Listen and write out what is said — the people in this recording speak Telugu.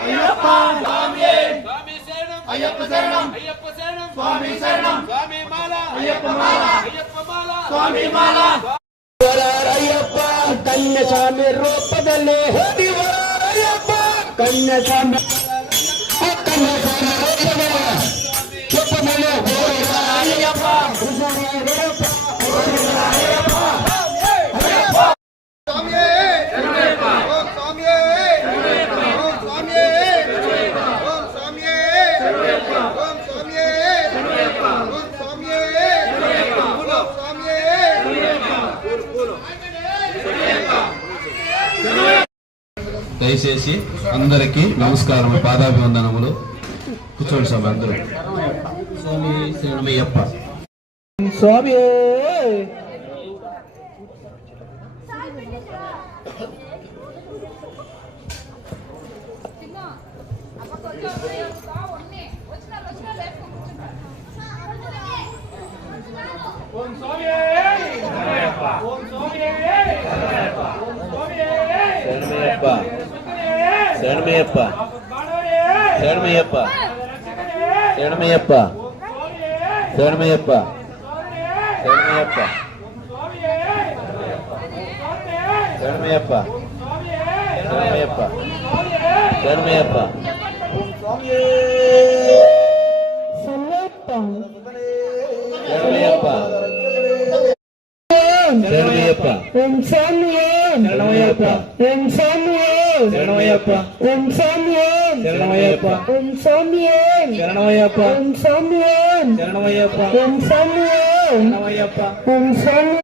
అయ్యప్ప స్వామి శరణం అయ్యప్ప శరణం అయ్యప్ప శరణం స్వామి శరణం స్వామి మాల అయ్యప్ప మాల స్వామి మాల ಅಯ್ಯಪ್ಪ ಕನ್ಯಸ್ವಾಮಿ ರೂಪದಲ್ಲಿ ಅಯ್ಯಪ್ಪ ಕನ್ಯಸ್ವಾಮಿ దయచేసి అందరికీ నమస్కారం, పాదాభివందనములు. కూర్చోండి స్వామి అందరూ. స్వామి శరణమయ్యప్ప. స్వామి శరణమయ్యప్ప శరణమయ్యప్ప శరణమయ్యప్ప శరణమయ్యప్ప శరణమయ్యప్ప శరణమయ్యప్ప శరణమయ్యప్ప శరణమయ్యప్ప శరణమయ్యప్ప శరణమయ్యప్ప ఓం స్వామి శరణమయ్యప్ప ఓం స్వామి శరణమయ్యప్ప ఓం స్వామి శరణమయ్యప్ప ఓం స్వామి శరణమయ్యప్ప ఓం స్వామి శరణమయ్యప్ప ఓం స్వామి శరణమయ్యప్ప ఓం స్వామి